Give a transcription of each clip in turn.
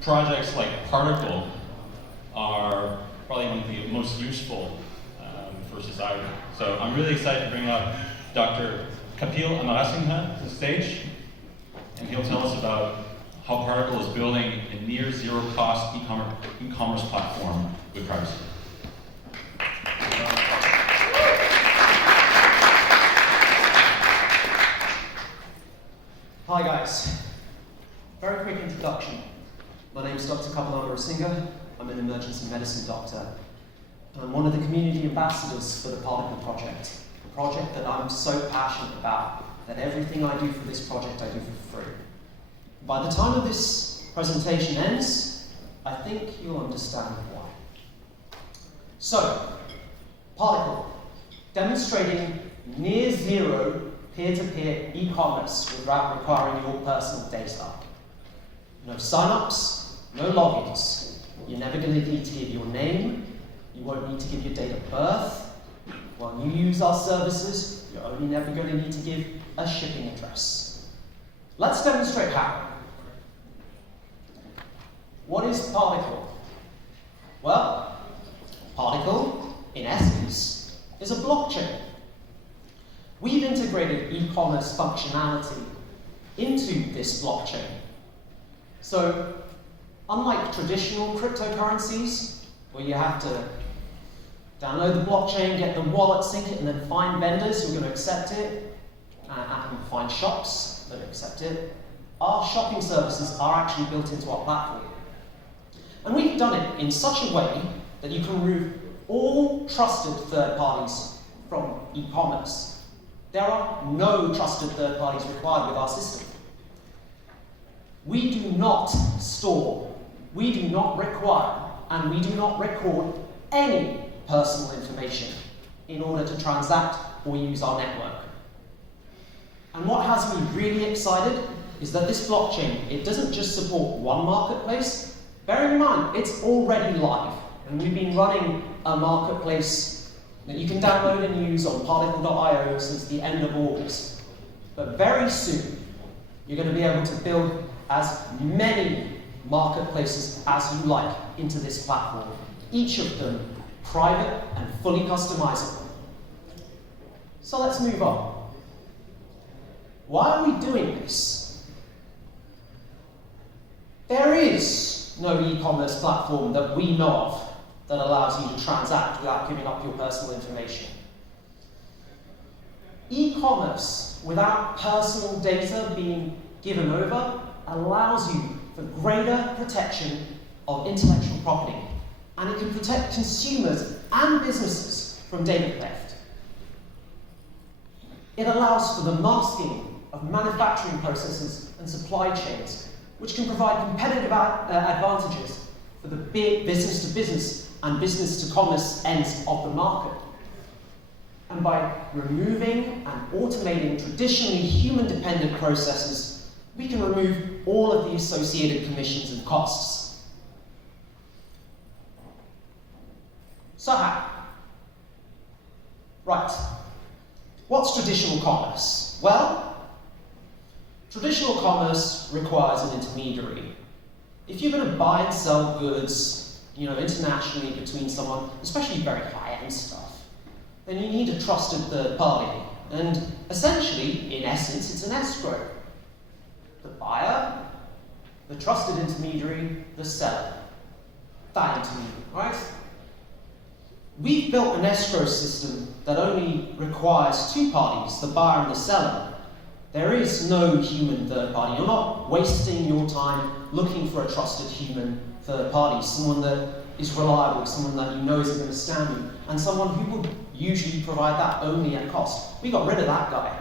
Projects like Particle are probably one of the most useful for society. So I'm really excited to bring up Dr. Kapil Amarasinghe to the stage, and he'll tell us about how Particle is building a near zero cost e-commerce platform with privacy. Hi guys. Very quick introduction. My name is Dr. Kapil Amarasinghe. I'm an emergency medicine doctor. I'm one of the community ambassadors for the Particle project, a project that I'm so passionate about that everything I do for this project I do for free. By the time of this presentation ends, I think you'll understand why. So, Particle, demonstrating near zero peer-to-peer e-commerce without requiring your personal data. No sign-ups, no logins. You're never going to need to give your name. You won't need to give your date of birth. When you use our services, you're only never going to need to give a shipping address. Let's demonstrate how. What is Particle? Well, Particle, in essence, is a blockchain. We've integrated e-commerce functionality into this blockchain. So, unlike traditional cryptocurrencies, where you have to download the blockchain, get the wallet, sync it, and then find vendors who are going to accept it, and find shops that accept it, our shopping services are actually built into our platform. And we've done it in such a way that you can remove all trusted third parties from e-commerce. There are no trusted third parties required with our system. We do not store, we do not require, and we do not record any personal information in order to transact or use our network. And what has me really excited is that this blockchain, it doesn't just support one marketplace. Bearing in mind, it's already live, and we've been running a marketplace that you can download and use on particl.io since the end of August. But very soon, you're going to be able to build as many marketplaces as you like into this platform, each of them private and fully customizable. So let's move on. Why are we doing this? There is no e-commerce platform that we know of that allows you to transact without giving up your personal information. E-commerce without personal data being given over allows you for greater protection of intellectual property, and it can protect consumers and businesses from data theft. It allows for the masking of manufacturing processes and supply chains, which can provide competitive advantages for the big business-to-business and business-to-commerce ends of the market. And by removing and automating traditionally human-dependent processes, we can remove all of the associated commissions and costs. So how? Right. What's traditional commerce? Well, traditional commerce requires an intermediary. If you're going to buy and sell goods, internationally between someone, especially very high-end stuff, then you need a trusted third party. And essentially, in essence, it's an escrow. The buyer, the trusted intermediary, the seller. That intermediary, right? We've built an escrow system that only requires two parties, the buyer and the seller. There is no human third party. You're not wasting your time looking for a trusted human third party, someone that is reliable, someone that you know is going to stand you, and someone who will usually provide that only at cost. We got rid of that guy.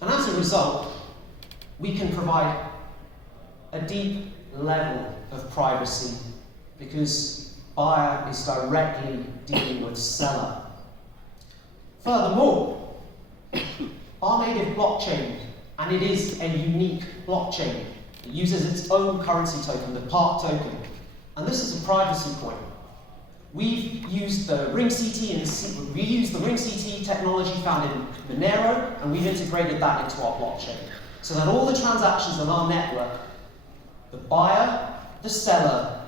And as a result, we can provide a deep level of privacy because buyer is directly dealing with seller. Furthermore, our native blockchain, and it is a unique blockchain, it uses its own currency token, the PART token, and this is a privacy point. We've used the ring CT technology found in Monero, and we've integrated that into our blockchain. so that all the transactions on our network, the buyer, the seller,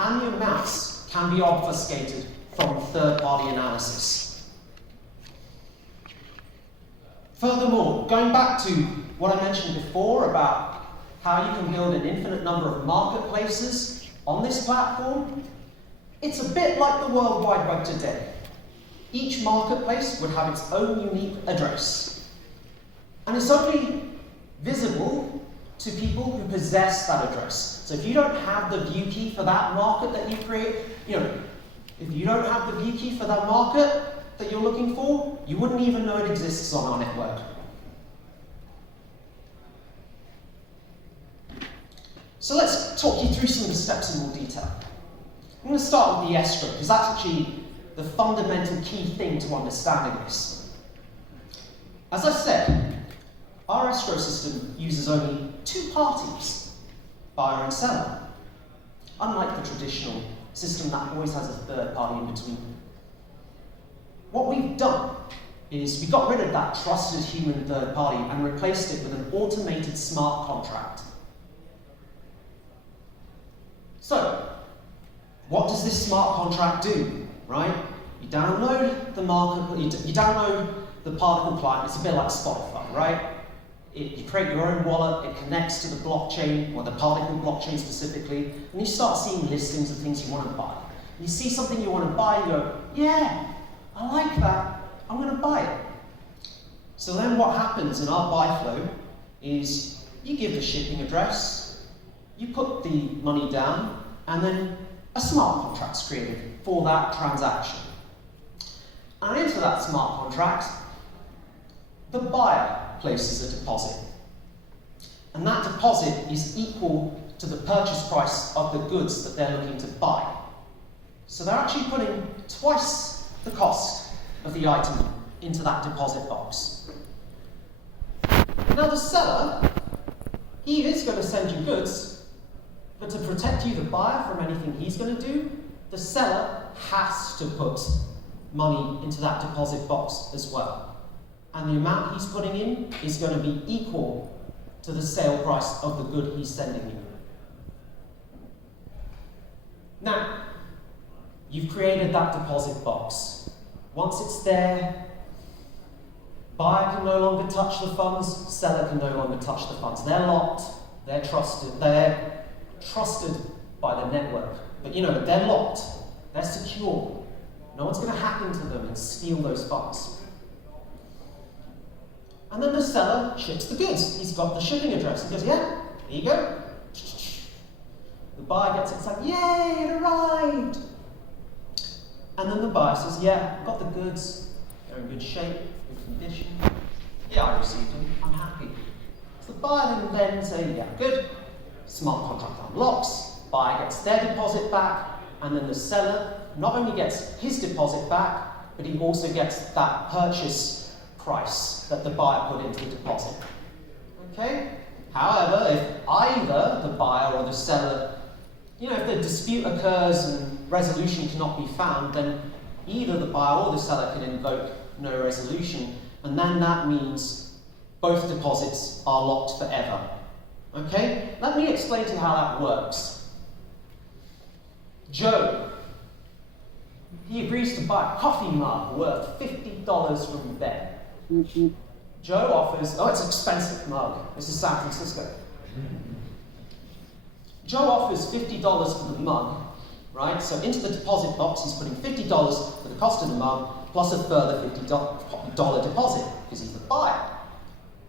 and the amounts can be obfuscated from third-party analysis. Furthermore, going back to what I mentioned before about how you can build an infinite number of marketplaces on this platform, it's a bit like the World Wide Web today. Each marketplace would have its own unique address. And it's only visible to people who possess that address. So if you don't have the view key for that market that you create, if you don't have the view key for that market that you're looking for, you wouldn't even know it exists on our network. So let's talk you through some of the steps in more detail. I'm going to start with the escrow, because that's actually the fundamental key thing to understanding this. As I said, our escrow system uses only two parties, buyer and seller, unlike the traditional system that always has a third party in between. What we've done is we got rid of that trusted human third party and replaced it with an automated smart contract. So, what does this smart contract do, right? You download the market, you download the Particle client. It's a bit like Spotify, right? You create your own wallet, it connects to the blockchain, or the Particle blockchain specifically, and you start seeing listings of things you want to buy. You see something you want to buy, you go, yeah, I like that, I'm going to buy it. So then what happens in our buy flow is you give the shipping address, you put the money down, and then a smart contract's created for that transaction. And into that smart contract, the buyer places a deposit. And that deposit is equal to the purchase price of the goods that they're looking to buy. So they're actually putting twice the cost of the item into that deposit box. Now the seller, he is going to send you goods, but to protect you, the buyer, from anything he's going to do, the seller has to put money into that deposit box as well. And the amount he's putting in is going to be equal to the sale price of the good he's sending you. Now, you've created that deposit box. Once it's there, buyer can no longer touch the funds, seller can no longer touch the funds. They're locked, they're trusted by the network. But they're locked, they're secure. No one's going to hack into them and steal those funds. And then the seller ships the goods. He's got the shipping address. He goes, yeah, here you go. The buyer gets it. It's like, yay, it arrived. And then the buyer says, yeah, I've got the goods. They're in good shape, good condition. Yeah, I received them. I'm happy. So the buyer then says, yeah, good. Smart contract unlocks. Buyer gets their deposit back. And then the seller not only gets his deposit back, but he also gets that purchase price that the buyer put into the deposit. Okay? However, if either the buyer or the seller, if the dispute occurs and resolution cannot be found, then either the buyer or the seller can invoke no resolution, and then that means both deposits are locked forever. Okay? Let me explain to you how that works. Joe, he agrees to buy a coffee mug worth $50 from Ben. Joe offers, it's an expensive mug. This is San Francisco. Joe offers $50 for the mug, right? So into the deposit box, he's putting $50 for the cost of the mug, plus a further $50 deposit, because he's the buyer.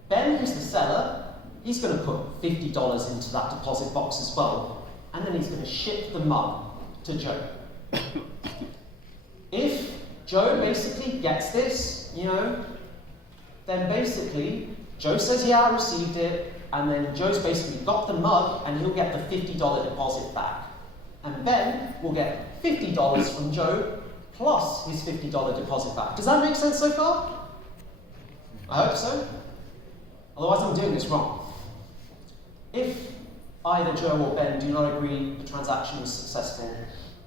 Ben, who's the seller, he's going to put $50 into that deposit box as well, and then he's going to ship the mug to Joe. If Joe basically gets this, then basically Joe says, yeah, I received it, and then Joe's basically got the mug, and he'll get the $50 deposit back. And Ben will get $50 from Joe, plus his $50 deposit back. Does that make sense so far? I hope so. Otherwise I'm doing this wrong. If either Joe or Ben do not agree the transaction was successful,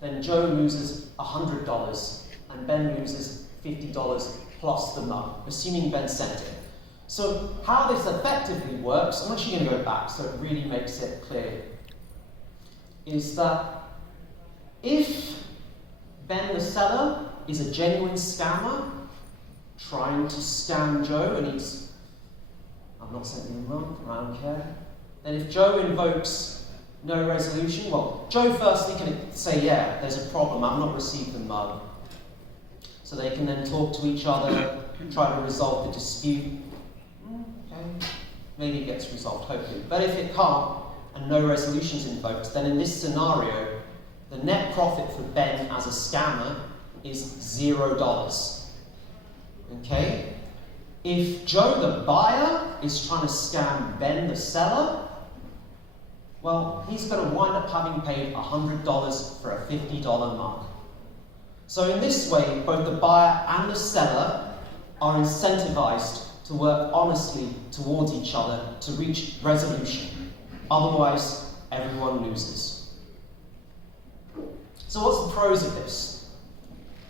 then Joe loses $100, and Ben loses $50 plus the mug, assuming Ben sent it. So how this effectively works, I'm actually going to go back so it really makes it clear, is that if Ben the seller is a genuine scammer trying to scam Joe, and I'm not sending him wrong, I don't care, then if Joe invokes no resolution, well, Joe firstly can say, yeah, there's a problem, I've not received the mug. So they can then talk to each other, try to resolve the dispute. Okay, maybe it gets resolved, hopefully. But if it can't, and no resolution is invoked, then in this scenario, the net profit for Ben as a scammer is $0. Okay? If Joe the buyer is trying to scam Ben the seller, well, he's going to wind up having paid $100 for a $50 mug. So in this way, both the buyer and the seller are incentivized to work honestly towards each other to reach resolution. Otherwise, everyone loses. So what's the pros of this?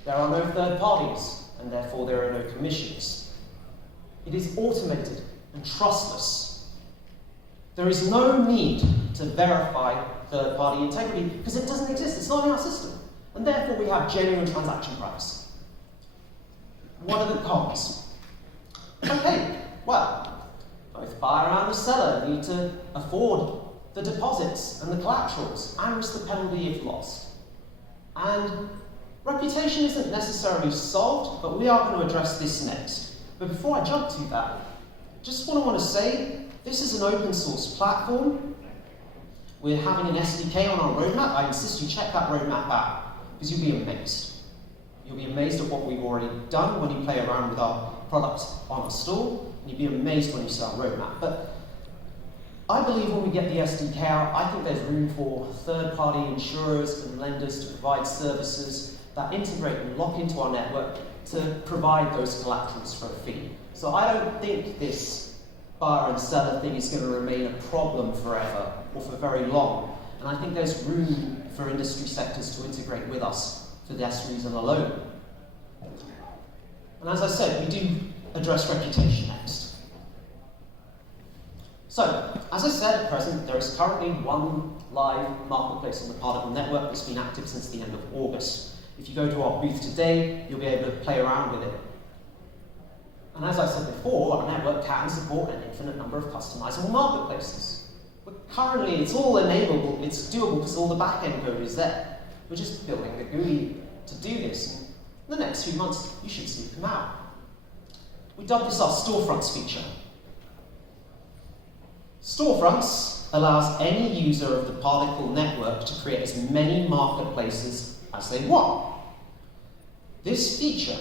There are no third parties, and therefore there are no commissions. It is automated and trustless. There is no need to verify third-party integrity because it doesn't exist, it's not in our system. And therefore we have genuine transaction price. What are the cons? Okay, well, both buyer and the seller need to afford the deposits and the collaterals and risk the penalty if lost. And reputation isn't necessarily solved, but we are going to address this next. But before I jump to that, just want to say, this is an open source platform. We're having an SDK on our roadmap. I insist you check that roadmap out, because you'll be amazed. You'll be amazed at what we've already done when you play around with our product on our store, and you'll be amazed when you see our roadmap. But I believe when we get the SDK out, I think there's room for third-party insurers and lenders to provide services that integrate and lock into our network to provide those collaterals for a fee. So I don't think this buyer and seller thing is going to remain a problem forever or for very long. And I think there's room for industry sectors to integrate with us for this reason alone. And as I said, we do address reputation next. So, as I said, at present, there is currently one live marketplace on the Particl network that's been active since the end of August. If you go to our booth today, you'll be able to play around with it. And as I said before, our network can support an infinite number of customizable marketplaces. But currently, it's all enablable, it's doable because all the back-end code is there. We're just building the GUI to do this. And in the next few months, you should see it come out. We dubbed this our storefronts feature. Storefronts allows any user of the Particl network to create as many marketplaces as they want. This feature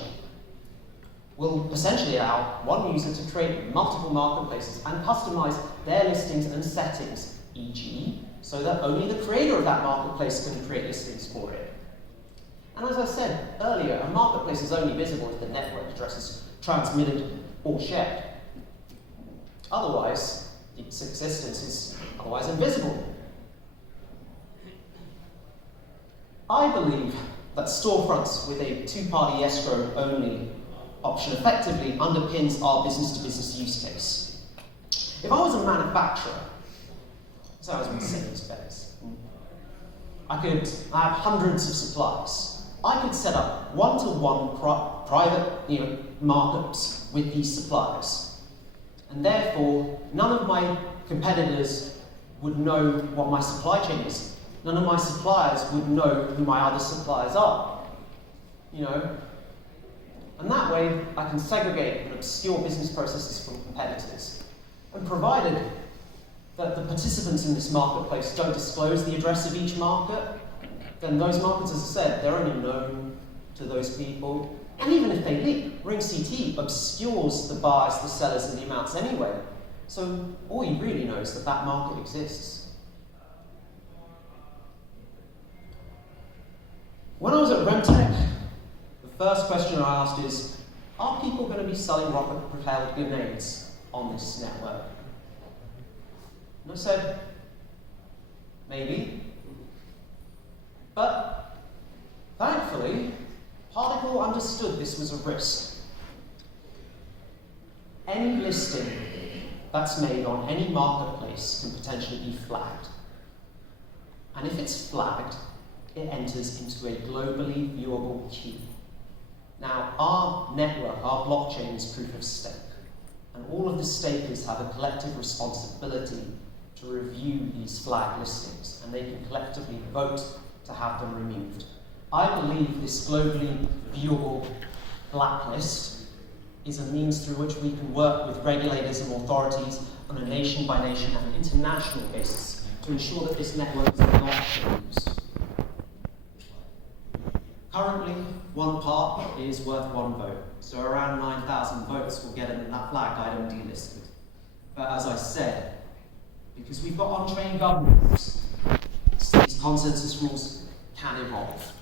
will essentially allow one user to create multiple marketplaces and customize their listings and settings, e.g., so that only the creator of that marketplace can create listings for it. And as I said earlier, a marketplace is only visible if the network address is transmitted or shared. Otherwise, its existence is otherwise invisible. I believe that storefronts with a two-party escrow only option effectively underpins our business-to-business use case. If I was a manufacturer, so I was Mercedes-Benz, I have hundreds of suppliers. I could set up one-to-one private markups with these suppliers. And therefore, none of my competitors would know what my supply chain is. None of my suppliers would know who my other suppliers are. And that way, I can segregate and obscure business processes from competitors. And provided that the participants in this marketplace don't disclose the address of each market, then those markets, as I said, they're only known to those people. And even if they leak, Ring CT obscures the buyers, the sellers, and the amounts anyway. So all you really know is that that market exists. When I was at Remtech, the first question I asked is, are people going to be selling rocket-propelled grenades on this network? And I said, maybe. But thankfully, Particl understood this was a risk. any listing that's made on any marketplace can potentially be flagged. And if it's flagged, it enters into a globally viewable key. Now, our network, our blockchain is proof of stake. And all of the stakers have a collective responsibility to review these flagged listings, and they can collectively vote to have them removed. I believe this globally viewable blacklist is a means through which we can work with regulators and authorities on a nation-by-nation and international basis to ensure that this network is not used. Currently, one part is worth one vote, so around 9,000 votes will get that flagged item delisted. But as I said, because we've got untrained governments, these consensus rules can evolve.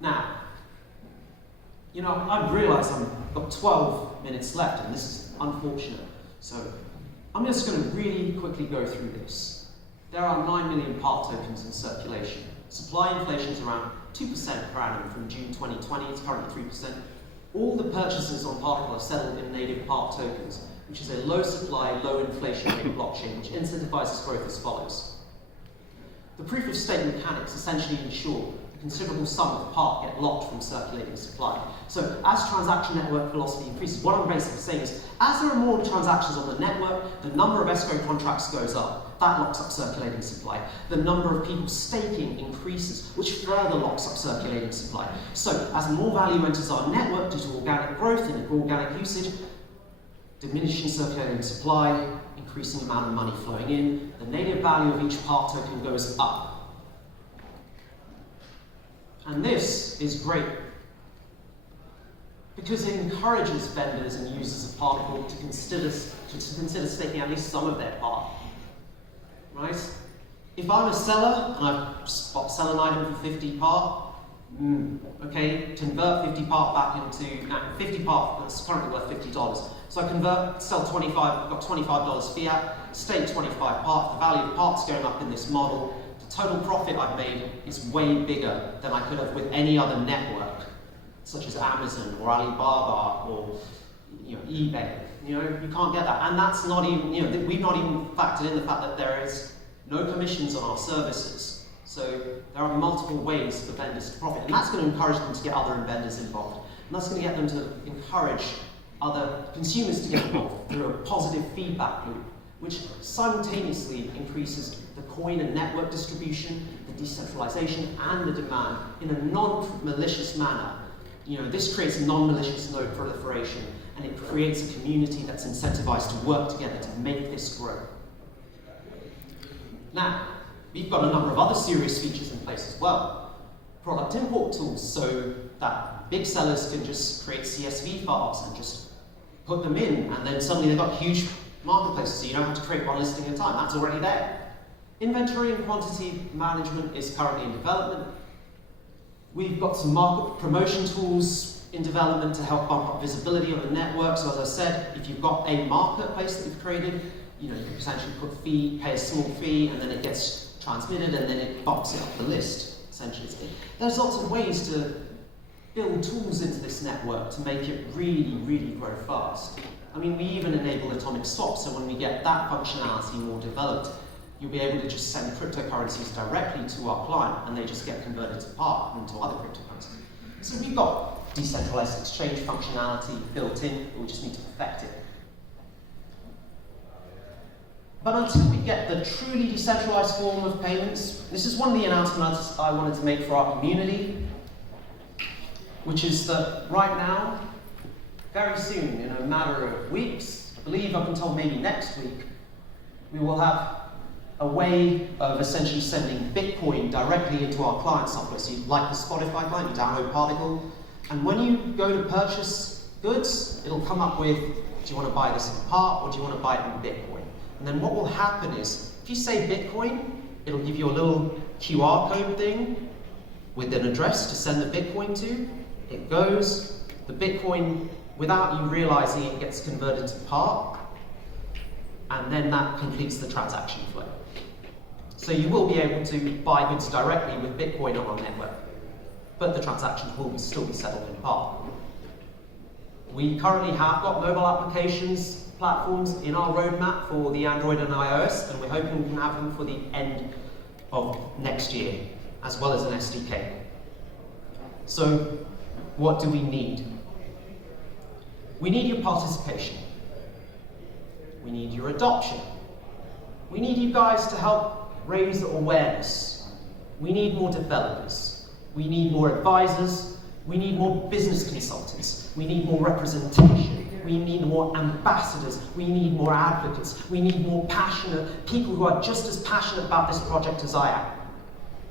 Now, I've realised I've got 12 minutes left, and this is unfortunate. So I'm just going to really quickly go through this. There are 9 million part tokens in circulation. Supply inflation is around 2% per annum from June 2020. It's currently 3%. All the purchases on Particl are settled in native part tokens, which is a low supply, low inflation rate blockchain, which incentivizes growth as follows. The proof of stake mechanics essentially ensure a considerable sum of part get locked from circulating supply. So as transaction network velocity increases, what I'm basically saying is, as there are more transactions on the network, the number of escrow contracts goes up. That locks up circulating supply. The number of people staking increases, which further locks up circulating supply. So as more value enters our network due to organic growth and organic usage, diminishing circulating supply, increasing amount of money flowing in, the native value of each part token goes up. And this is great because it encourages vendors and users of Particl to consider staking at least some of their part. Right? If I'm a seller and I sell an item for 50 part, okay, convert 50 part back into 50 part that's currently worth $50. So I sell 25, I've got $25 fiat, stake 25 part, the value of parts going up in this model. The total profit I've made is way bigger than I could have with any other network, such as Amazon or Alibaba or eBay. You can't get that. And that's not even, we've not even factored in the fact that there is no commissions on our services. So there are multiple ways for vendors to profit. And that's going to encourage them to get other vendors involved. And that's going to get them to encourage other consumers to get involved through a positive feedback loop, which simultaneously increases the coin and network distribution, the decentralization, and the demand in a non-malicious manner. This creates non-malicious node proliferation, and it creates a community that's incentivized to work together to make this grow. Now, we've got a number of other serious features in place as well. Product import tools, so that big sellers can just create CSV files and just put them in, and then suddenly they've got huge marketplaces, so you don't have to create one listing at a time. That's already there. Inventory and quantity management is currently in development. We've got some market promotion tools in development to help bump up visibility on the network. So as I said, if you've got a marketplace that you've created, you can potentially pay a small fee, and then it gets transmitted, and then it bumps it up the list, essentially. There's lots of ways to build tools into this network to make it really, really grow fast. I mean, we even enable atomic swaps, so when we get that functionality more developed, you'll be able to just send cryptocurrencies directly to our client, and they just get converted to part into other cryptocurrencies. So we've got decentralized exchange functionality built in, but we just need to perfect it. But until we get the truly decentralized form of payments, this is one of the announcements I wanted to make for our community, which is that right now, very soon, in a matter of weeks, I believe up until maybe next week, we will have a way of essentially sending Bitcoin directly into our client software. So like the Spotify client, you download Particl, and when you go to purchase goods, it'll come up with, do you want to buy this in part, or do you want to buy it in Bitcoin? And then what will happen is, if you say Bitcoin, it'll give you a little QR code thing with an address to send the Bitcoin to. It goes, the Bitcoin, without you realizing it, gets converted to part, and then that completes the transaction flow. So you will be able to buy goods directly with Bitcoin on our network, but the transactions will still be settled in part. We currently have got mobile applications platforms in our roadmap for the Android and iOS, and we're hoping we can have them for the end of next year, as well as an SDK. So, what do we need? We need your participation. We need your adoption. We need you guys to help raise awareness. We need more developers. We need more advisors. We need more business consultants. We need more representation. We need more ambassadors. We need more advocates. We need more passionate people who are just as passionate about this project as I am,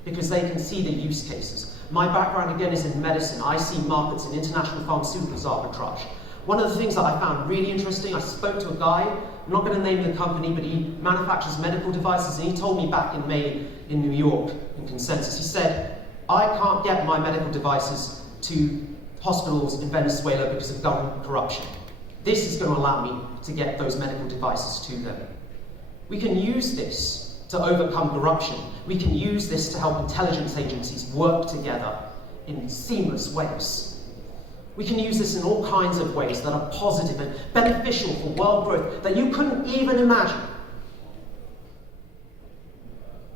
because they can see the use cases. My background, again, is in medicine. I see markets in international pharmaceuticals arbitrage. One of the things that I found really interesting, I spoke to a guy, I'm not going to name the company, but he manufactures medical devices, and he told me back in May in New York, in Consensus, he said, I can't get my medical devices to hospitals in Venezuela because of government corruption. This is going to allow me to get those medical devices to them. We can use this to overcome corruption. We can use this to help intelligence agencies work together in seamless ways. We can use this in all kinds of ways that are positive and beneficial for world growth that you couldn't even imagine.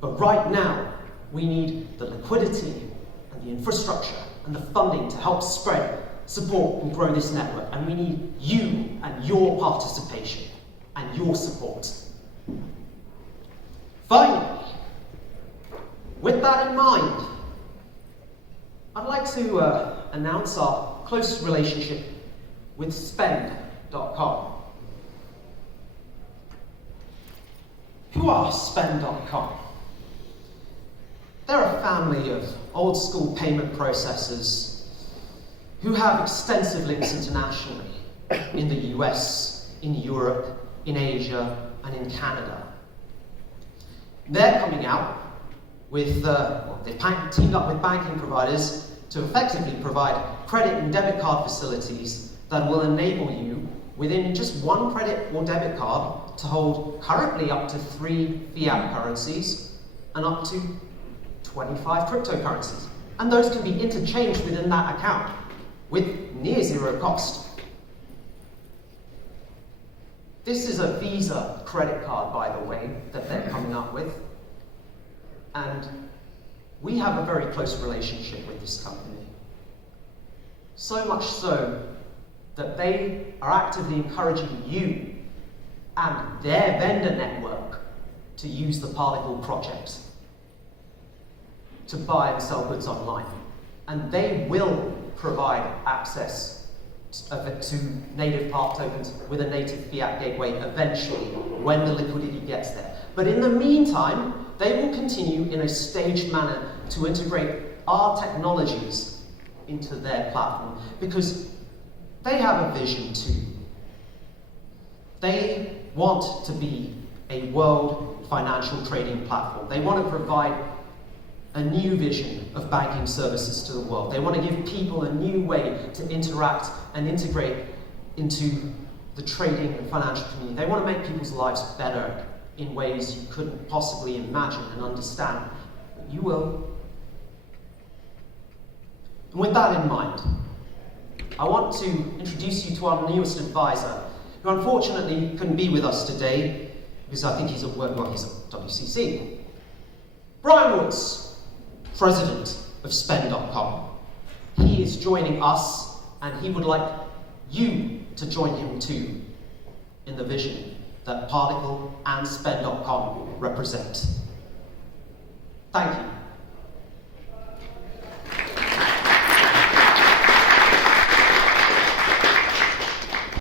But right now, we need the liquidity and the infrastructure and the funding to help spread, support, and grow this network. And we need you and your participation and your support. Finally, with that in mind, I'd like to announce our close relationship with spend.com. Who are spend.com? They're a family of old school payment processors who have extensive links internationally in the US, in Europe, in Asia, and in Canada. They're coming out with, they've teamed up with banking providers to effectively provide credit and debit card facilities that will enable you, within just one credit or debit card, to hold currently up to 3 fiat currencies and up to 25 cryptocurrencies. And those can be interchanged within that account with near zero cost. This is a Visa credit card, by the way, that they're coming up with. And we have a very close relationship with this company. So much so that they are actively encouraging you and their vendor network to use the Particl project to buy and sell goods online. And they will provide access to native park tokens with a native fiat gateway eventually, when the liquidity gets there. But in the meantime, they will continue in a staged manner to integrate our technologies into their platform, because they have a vision too. They want to be a world financial trading platform. They want to provide a new vision of banking services to the world. They want to give people a new way to interact and integrate into the trading and financial community. They want to make people's lives better in ways you couldn't possibly imagine and understand. But you will. And with that in mind, I want to introduce you to our newest advisor, who unfortunately couldn't be with us today because I think he's at work, well, he's at WCC. Brian Woods, president of spend.com. He is joining us, and he would like you to join him too in the vision that Particl and spend.com represent. Thank you.